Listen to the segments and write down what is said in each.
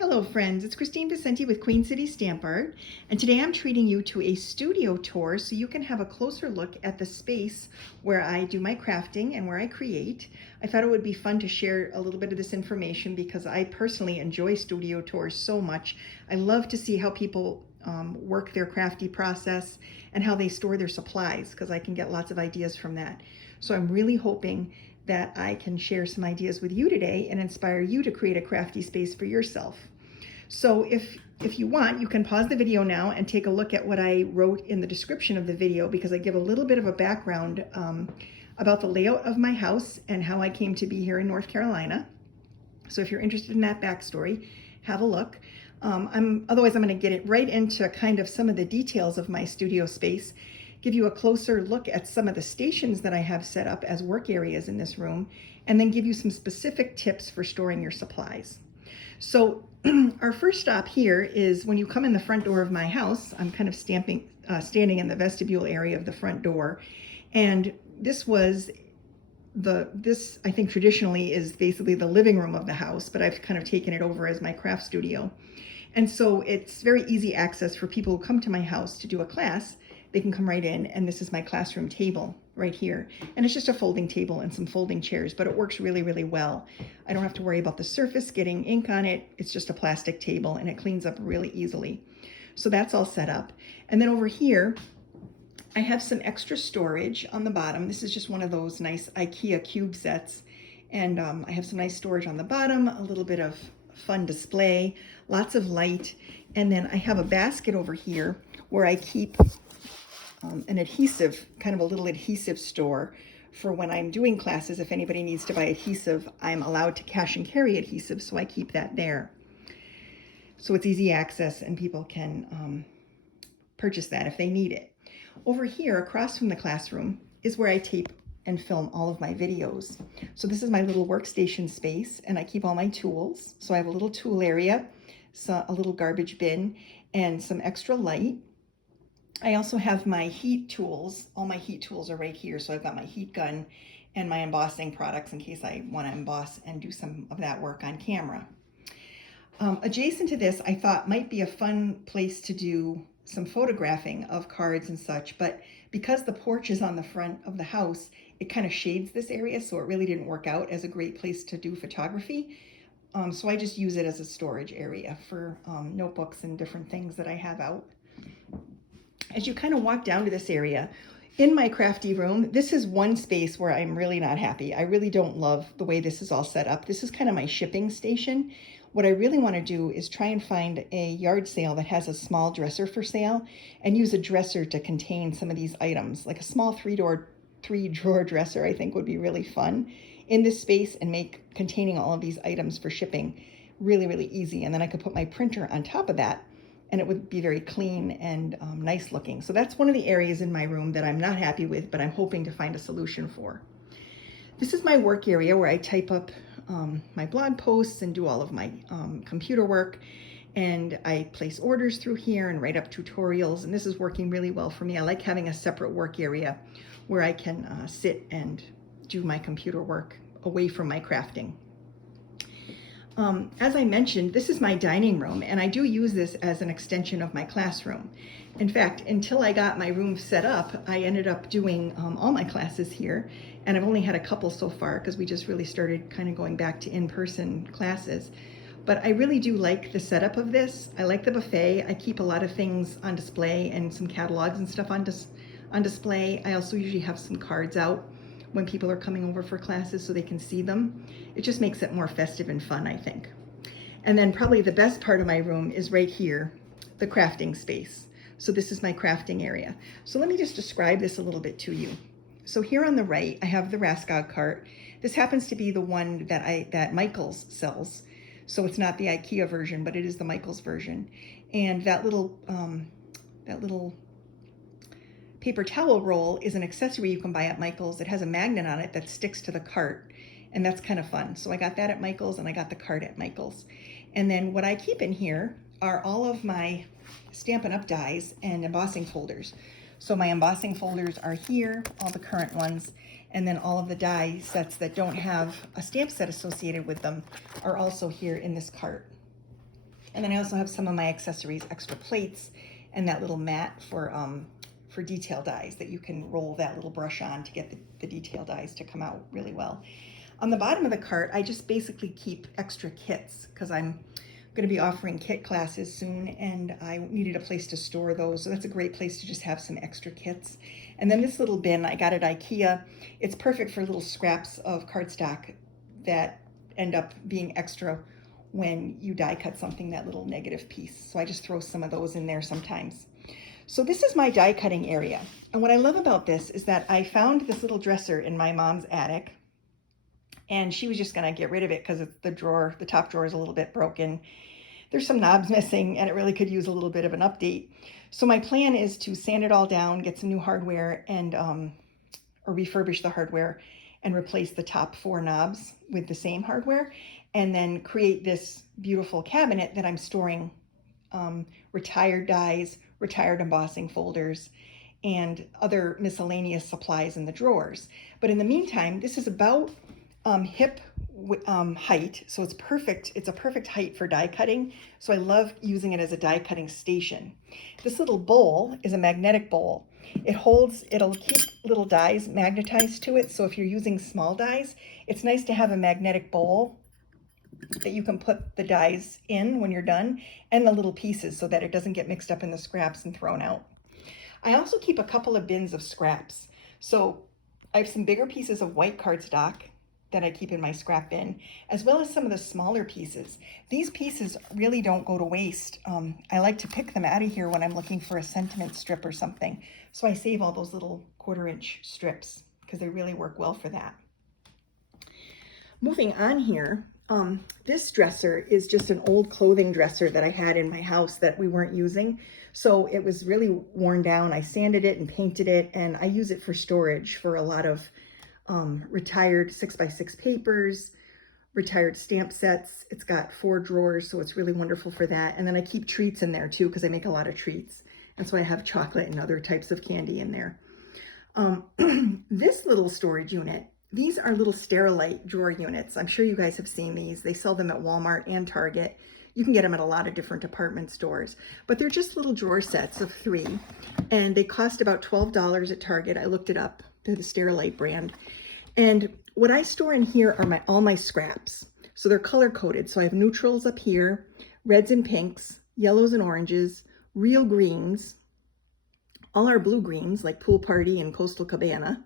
Hello friends, it's Christine Vicenti with Queen City Stamp Art, and today I'm treating you to a studio tour so you can have a closer look at the space where I do my crafting and where I create. I thought it would be fun to share a little bit of this information because I personally enjoy studio tours so much. I love to see how people work their crafty process and how they store their supplies because I can get lots of ideas from that. So I'm really hoping that I can share some ideas with you today and inspire you to create a crafty space for yourself. So if you want, you can pause the video now and take a look at what I wrote in the description of the video because I give a little bit of a background about the layout of my house and how I came to be here in North Carolina. So if you're interested in that backstory, have a look. Otherwise, I'm going to get it right into kind of some of the details of my studio space, give you a closer look at some of the stations that I have set up as work areas in this room, and then give you some specific tips for storing your supplies. So our first stop here is when you come in the front door of my house. I'm kind of standing in the vestibule area of the front door, and this I think traditionally is basically the living room of the house, but I've kind of taken it over as my craft studio. And so it's very easy access for people who come to my house to do a class. They can come right in, and this is my classroom table right here. And it's just a folding table and some folding chairs, but it works really, really well. I don't have to worry about the surface getting ink on it. It's just a plastic table, and it cleans up really easily. So that's all set up. And then over here, I have some extra storage on the bottom. This is just one of those nice IKEA cube sets. And I have some nice storage on the bottom, a little bit of fun display, lots of light. And then I have a basket over here where I keep an adhesive, kind of a little adhesive store for when I'm doing classes. If anybody needs to buy adhesive, I'm allowed to cash and carry adhesive, so I keep that there. So it's easy access and people can purchase that if they need it. Over here, across from the classroom, is where I tape and film all of my videos. So this is my little workstation space, and I keep all my tools. So I have a little tool area, so a little garbage bin, and some extra light. I also have my heat tools. All my heat tools are right here. So I've got my heat gun and my embossing products in case I want to emboss and do some of that work on camera. Adjacent to this, I thought might be a fun place to do some photographing of cards and such, but because the porch is on the front of the house, it kind of shades this area, so it really didn't work out as a great place to do photography. So I just use it as a storage area for notebooks and different things that I have out. As you kind of walk down to this area, in my crafty room, this is one space where I'm really not happy. I really don't love the way this is all set up. This is kind of my shipping station. What I really want to do is try and find a yard sale that has a small dresser for sale and use a dresser to contain some of these items. Like a small three-drawer dresser, I think would be really fun in this space and make containing all of these items for shipping really, really easy. And then I could put my printer on top of that, and it would be very clean and nice looking. So that's one of the areas in my room that I'm not happy with, but I'm hoping to find a solution for. This is my work area where I type up my blog posts and do all of my computer work. And I place orders through here and write up tutorials. And this is working really well for me. I like having a separate work area where I can sit and do my computer work away from my crafting. As I mentioned, this is my dining room, and I do use this as an extension of my classroom. In fact, until I got my room set up, I ended up doing all my classes here, and I've only had a couple so far because we just really started kind of going back to in-person classes. But I really do like the setup of this. I like the buffet. I keep a lot of things on display and some catalogs and stuff on display. I also usually have some cards out when people are coming over for classes so they can see them. It just makes it more festive and fun, I think. And then probably the best part of my room is right here, the crafting space. So this is my crafting area. So let me just describe this a little bit to you. So here on the right, I have the Raskog cart. This happens to be the one that Michaels sells. So it's not the IKEA version, but it is the Michaels version. And that little paper towel roll is an accessory you can buy at Michaels. It has a magnet on it that sticks to the cart, and that's kind of fun. So I got that at Michaels, and I got the cart at Michaels. And then what I keep in here are all of my Stampin' Up dies and embossing folders. So my embossing folders are here, all the current ones, and then all of the die sets that don't have a stamp set associated with them are also here in this cart. And then I also have some of my accessories, extra plates, and that little mat for detail dies that you can roll that little brush on to get the detail dies to come out really well. On the bottom of the cart, I just basically keep extra kits because I'm going to be offering kit classes soon, and I needed a place to store those. So that's a great place to just have some extra kits. And then this little bin I got at IKEA. It's perfect for little scraps of cardstock that end up being extra when you die cut something, that little negative piece. So I just throw some of those in there sometimes. So this is my die cutting area. And what I love about this is that I found this little dresser in my mom's attic, and she was just gonna get rid of it because the top drawer is a little bit broken. There's some knobs missing and it really could use a little bit of an update. So my plan is to sand it all down, get some new hardware, and or refurbish the hardware and replace the top 4 knobs with the same hardware, and then create this beautiful cabinet that I'm storing retired dies, retired embossing folders, and other miscellaneous supplies in the drawers. But in the meantime, this is about hip height, so it's perfect. It's a perfect height for die cutting, so I love using it as a die cutting station. This little bowl is a magnetic bowl. It'll keep little dies magnetized to it, so if you're using small dies, it's nice to have a magnetic bowl that you can put the dies in when you're done, and the little pieces, so that it doesn't get mixed up in the scraps and thrown out. I also keep a couple of bins of scraps. So I have some bigger pieces of white cardstock that I keep in my scrap bin, as well as some of the smaller pieces. These pieces really don't go to waste. I like to pick them out of here when I'm looking for a sentiment strip or something. So I save all those little 1/4-inch strips because they really work well for that. Moving on here, this dresser is just an old clothing dresser that I had in my house that we weren't using. So it was really worn down. I sanded it and painted it, and I use it for storage for a lot of retired 6x6 papers, retired stamp sets. It's got 4 drawers, so it's really wonderful for that. And then I keep treats in there too, because I make a lot of treats. And so I have chocolate and other types of candy in there. This little storage unit, these are little Sterilite drawer units. I'm sure you guys have seen these. They sell them at Walmart and Target. You can get them at a lot of different department stores, but they're just little drawer sets of 3, and they cost about $12 at Target. I looked it up. They're the Sterilite brand. And what I store in here are all my scraps. So they're color coded. So I have neutrals up here, reds and pinks, yellows and oranges, real greens, all our blue greens like Pool Party and Coastal Cabana,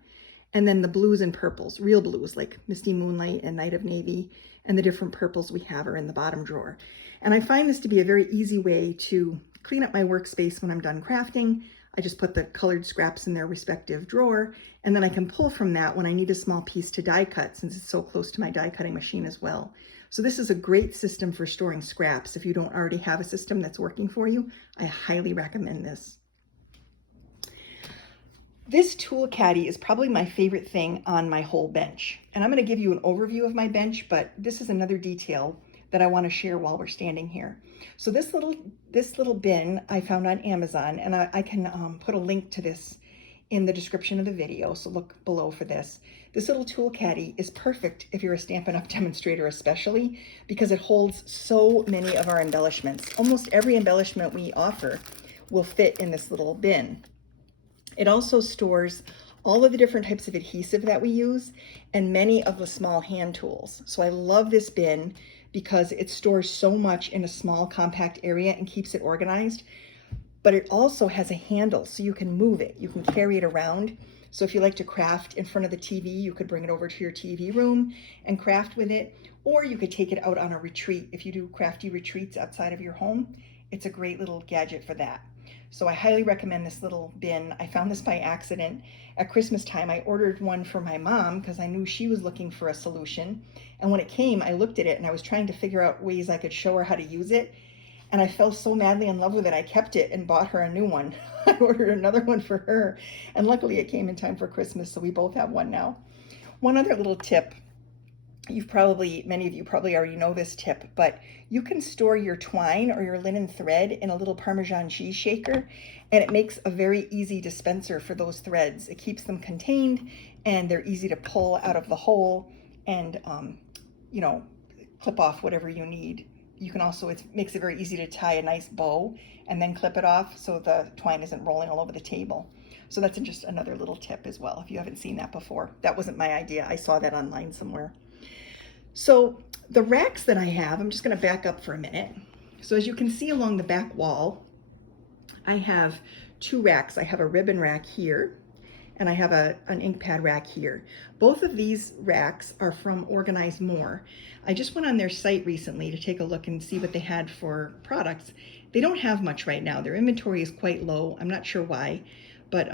and then the blues and purples, real blues like Misty Moonlight and Night of Navy, and the different purples we have are in the bottom drawer. And I find this to be a very easy way to clean up my workspace when I'm done crafting. I just put the colored scraps in their respective drawer, and then I can pull from that when I need a small piece to die cut, since it's so close to my die cutting machine as well. So this is a great system for storing scraps. If you don't already have a system that's working for you, I highly recommend this. This tool caddy is probably my favorite thing on my whole bench. And I'm going to give you an overview of my bench, but this is another detail that I want to share while we're standing here. So this little bin I found on Amazon, and I can put a link to this in the description of the video, so look below for this. This little tool caddy is perfect if you're a Stampin' Up demonstrator especially, because it holds so many of our embellishments. Almost every embellishment we offer will fit in this little bin. It also stores all of the different types of adhesive that we use and many of the small hand tools. So I love this bin because it stores so much in a small compact area and keeps it organized. But it also has a handle so you can move it. You can carry it around. So if you like to craft in front of the TV, you could bring it over to your TV room and craft with it. Or you could take it out on a retreat. If you do crafty retreats outside of your home, it's a great little gadget for that. So I highly recommend this little bin. I found this by accident. At Christmas time, I ordered one for my mom because I knew she was looking for a solution. And when it came, I looked at it and I was trying to figure out ways I could show her how to use it. And I fell so madly in love with it, I kept it and bought her a new one. I ordered another one for her. And luckily it came in time for Christmas, so we both have one now. One other little tip. Many of you probably already know this tip, but you can store your twine or your linen thread in a little Parmesan cheese shaker, and it makes a very easy dispenser for those threads. It keeps them contained, and they're easy to pull out of the hole and, clip off whatever you need you can also, it makes it very easy to tie a nice bow and then clip it off so the twine isn't rolling all over the table. So that's just another little tip as well, if you haven't seen that before. That wasn't my idea. I saw that online somewhere. So the racks that I have, I'm just going to back up for a minute. So as you can see along the back wall, I have two racks. I have a ribbon rack here, and I have an ink pad rack here. Both of these racks are from Organize More. I just went on their site recently to take a look and see what they had for products. They don't have much right now. Their inventory is quite low. I'm not sure why, but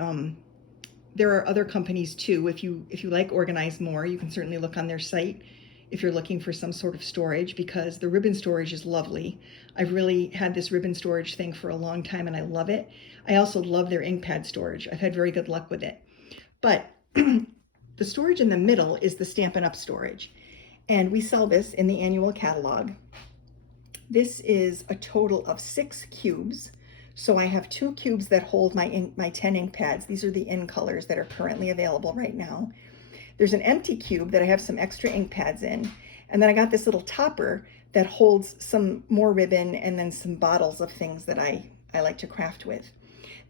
there are other companies too. If you like Organize More, you can certainly look on their site if you're looking for some sort of storage, because the ribbon storage is lovely. I've really had this ribbon storage thing for a long time and I love it. I also love their ink pad storage. I've had very good luck with it. But the storage in the middle is the Stampin' Up storage. And we sell this in the annual catalog. This is a total of 6 cubes. So I have 2 cubes that hold my 10 ink pads. These are the in colors that are currently available right now. There's an empty cube that I have some extra ink pads in. And then I got this little topper that holds some more ribbon and then some bottles of things that I like to craft with.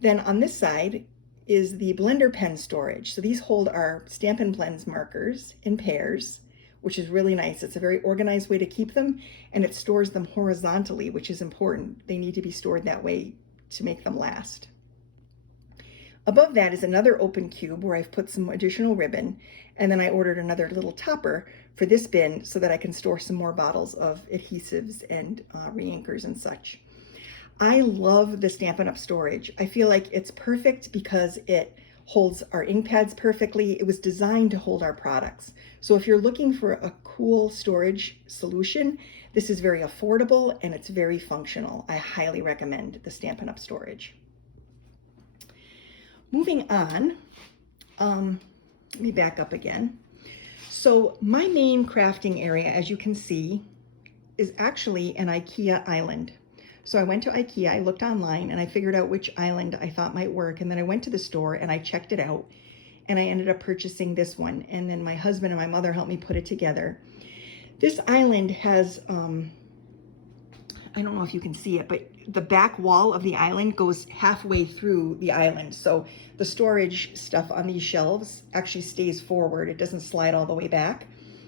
Then on this side is the blender pen storage. So these hold our Stampin' Blends markers in pairs, which is really nice. It's a very organized way to keep them, and it stores them horizontally, which is important. They need to be stored that way to make them last. Above that is another open cube where I've put some additional ribbon, and then I ordered another little topper for this bin so that I can store some more bottles of adhesives and re-inkers and such. I love the Stampin' Up storage. I feel like it's perfect because it holds our ink pads perfectly. It was designed to hold our products. So if you're looking for a cool storage solution, this is very affordable and it's very functional. I highly recommend the Stampin' Up storage. Moving on, let me back up again. So my main crafting area, as you can see, is actually an IKEA island. So I went to IKEA, I looked online, and I figured out which island I thought might work. And then I went to the store and I checked it out, and I ended up purchasing this one. And then my husband and my mother helped me put it together. This island has, I don't know if you can see it, but the back wall of the island goes halfway through the island. So the storage stuff on these shelves actually stays forward. It doesn't slide all the way back,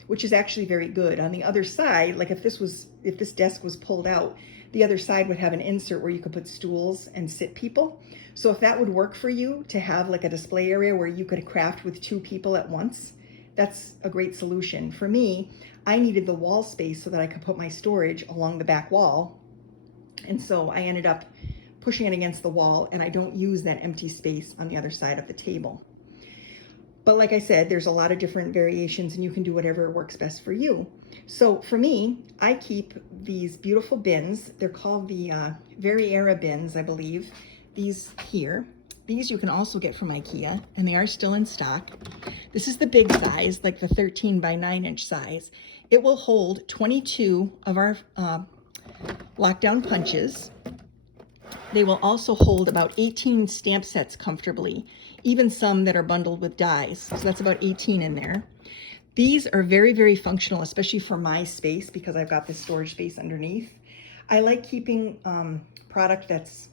which is actually very good. On the other side, like if this desk was pulled out, the other side would have an insert where you could put stools and sit people. So if that would work for you to have like a display area where you could craft with 2 people at once, that's a great solution. For me, I needed the wall space so that I could put my storage along the back wall. And so I ended up pushing it against the wall, and I don't use that empty space on the other side of the table. But like I said, there's a lot of different variations and you can do whatever works best for you. So for me, I keep these beautiful bins. They're called the Variera Bins, I believe. These here. These you can also get from IKEA, and they are still in stock. This is the big size, like the 13 by 9 inch size. It will hold 22 of our lockdown punches. They will also hold about 18 stamp sets comfortably, even some that are bundled with dies. So that's about 18 in there. These are very, very functional, especially for my space because I've got this storage space underneath. I like keeping product that's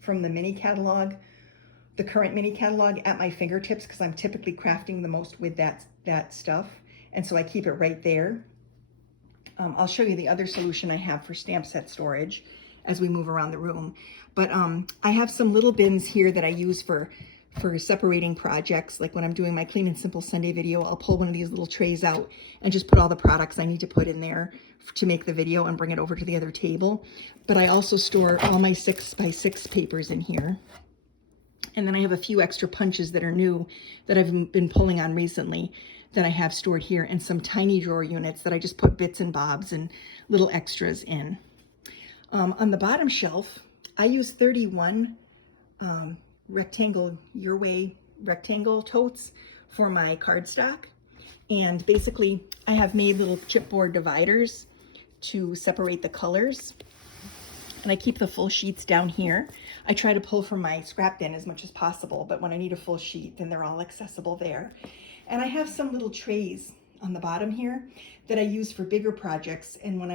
from the mini catalog, the current mini catalog, at my fingertips because I'm typically crafting the most with that stuff. And so I keep it right there. I'll show you the other solution I have for stamp set storage as we move around the room. But I have some little bins here that I use for separating projects. Like when I'm doing my Clean and Simple Sunday video, I'll pull one of these little trays out and just put all the products I need to put in there to make the video and bring it over to the other table. But I also store all my 6x6 papers in here. And then I have a few extra punches that are new that I've been pulling on recently that I have stored here, and some tiny drawer units that I just put bits and bobs and little extras in. On the bottom shelf, I use 31 rectangle, Your Way rectangle totes for my cardstock. And basically I have made little chipboard dividers to separate the colors. And I keep the full sheets down here. I try to pull from my scrap bin as much as possible, but when I need a full sheet, then they're all accessible there. And I have some little trays on the bottom here that I use for bigger projects. And when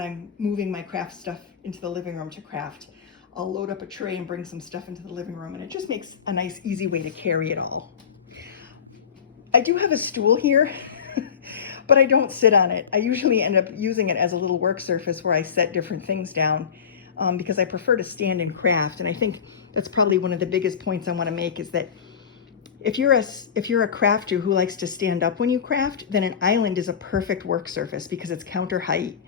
I'm moving my craft stuff into the living room to craft, I'll load up a tray and bring some stuff into the living room, and it just makes a nice, easy way to carry it all. I do have a stool here, but I don't sit on it. I usually end up using it as a little work surface where I set different things down because I prefer to stand and craft. And I think that's probably one of the biggest points I want to make, is that if you're a crafter who likes to stand up when you craft, then an island is a perfect work surface because it's counter height,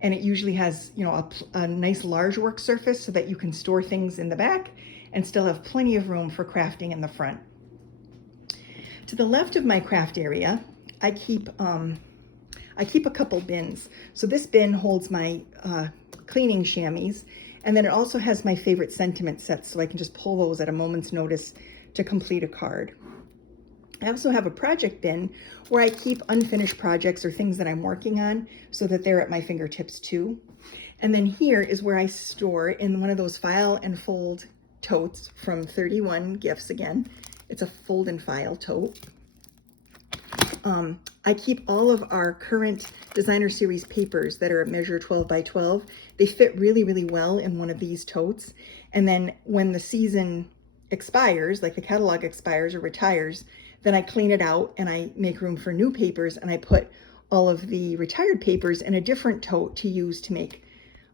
and it usually has, you know, a nice large work surface so that you can store things in the back and still have plenty of room for crafting in the front. To the left of my craft area, I keep a couple bins. So this bin holds my cleaning chamois, and then it also has my favorite sentiment sets, so I can just pull those at a moment's notice to complete a card. I also have a project bin where I keep unfinished projects or things that I'm working on so that they're at my fingertips too. And then here is where I store in one of those file and fold totes from 31 Gifts again. It's a fold and file tote. I keep all of our current designer series papers that are measure 12 by 12. They fit really, really well in one of these totes. And then when the season expires, like the catalog expires or retires, then I clean it out and I make room for new papers, and I put all of the retired papers in a different tote to use to make,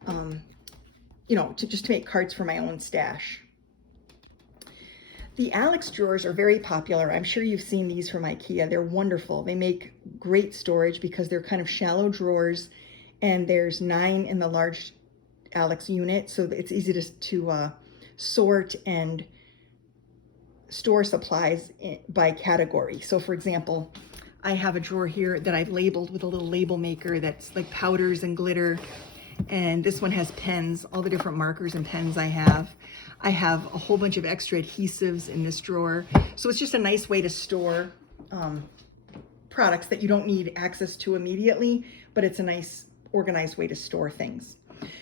to make cards for my own stash. The Alex drawers are very popular. I'm sure you've seen these from IKEA. They're wonderful. They make great storage because they're kind of shallow drawers, and there's 9 in the large Alex unit, so it's easy to sort and store supplies by category. So for example, I have a drawer here that I've labeled with a little label maker that's like powders and glitter. And this one has pens, all the different markers and pens I have. I have a whole bunch of extra adhesives in this drawer. So it's just a nice way to store products that you don't need access to immediately, but it's a nice organized way to store things.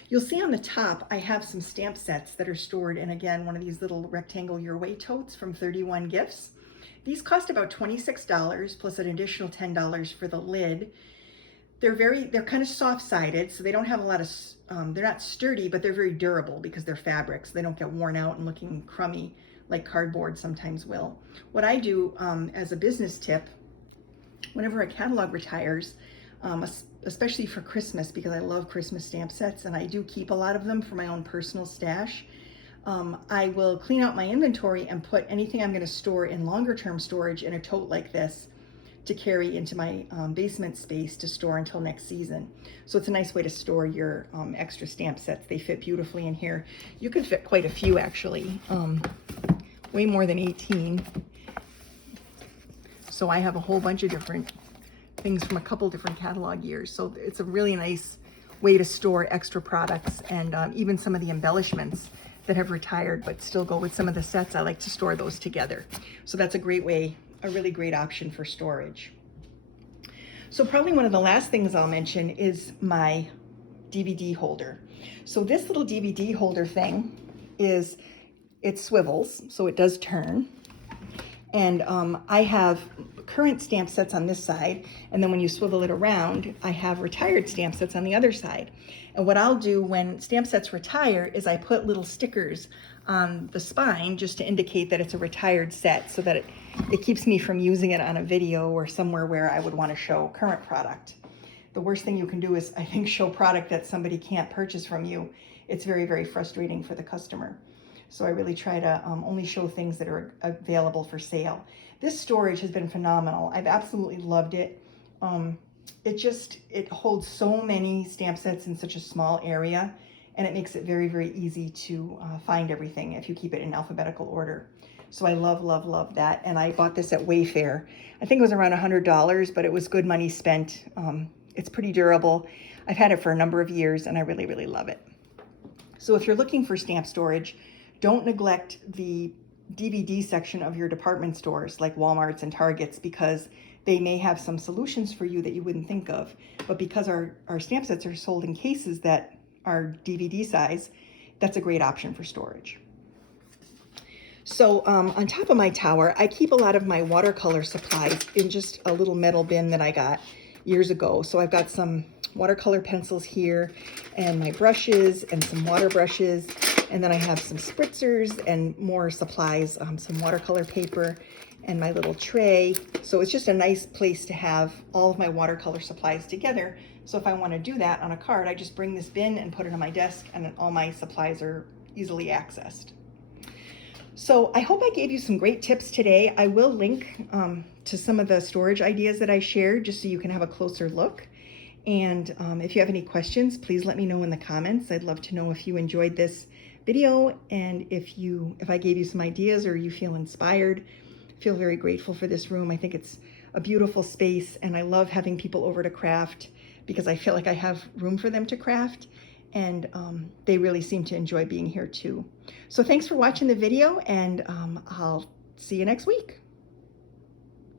You'll see on the top, I have some stamp sets that are stored in, again, one of these little rectangle Your Way totes from 31 Gifts. These cost about $26 plus an additional $10 for the lid. They're kind of soft-sided, so they don't have a lot of, they're not sturdy, but they're very durable because they're fabrics. They don't get worn out and looking crummy like cardboard sometimes will. What I do as a business tip, whenever a catalog retires, especially for Christmas, because I love Christmas stamp sets and I do keep a lot of them for my own personal stash, I will clean out my inventory and put anything I'm going to store in longer term storage in a tote like this to carry into my basement space to store until next season. So it's a nice way to store your extra stamp sets. They fit beautifully in here. You can fit quite a few actually, way more than 18. So I have a whole bunch of different things from a couple different catalog years. So it's a really nice way to store extra products, and even some of the embellishments that have retired but still go with some of the sets. I like to store those together. So that's a great way, a really great option for storage. So probably one of the last things I'll mention is my DVD holder. So this little DVD holder thing it swivels, so it does turn. And I have current stamp sets on this side, and then when you swivel it around, I have retired stamp sets on the other side. And what I'll do when stamp sets retire is I put little stickers on the spine just to indicate that it's a retired set, so that it keeps me from using it on a video or somewhere where I would want to show current product. The worst thing you can do is, I think, show product that somebody can't purchase from you. It's very, very frustrating for the customer. So I really try to only show things that are available for sale. This storage has been phenomenal. I've absolutely loved it. It holds so many stamp sets in such a small area, and it makes it very, very easy to find everything if you keep it in alphabetical order. So I love, love, love that. And I bought this at Wayfair. I think it was around $100, but it was good money spent. It's pretty durable. I've had it for a number of years, and I really, really love it. So if you're looking for stamp storage, don't neglect the DVD section of your department stores like Walmart's and Target's, because they may have some solutions for you that you wouldn't think of. But because our stamp sets are sold in cases that are DVD size, that's a great option for storage. So on top of my tower, I keep a lot of my watercolor supplies in just a little metal bin that I got years ago. So I've got some watercolor pencils here and my brushes and some water brushes. And then I have some spritzers and more supplies, some watercolor paper and my little tray. So it's just a nice place to have all of my watercolor supplies together. So if I want to do that on a card, I just bring this bin and put it on my desk, and all my supplies are easily accessed. So I hope I gave you some great tips today. I will link to some of the storage ideas that I shared just so you can have a closer look. And if you have any questions, please let me know in the comments. I'd love to know if you enjoyed this video, and if I gave you some ideas or you feel inspired. I feel very grateful for this room. I think it's a beautiful space, and I love having people over to craft because I feel like I have room for them to craft. And they really seem to enjoy being here too. So thanks for watching the video, and I'll see you next week.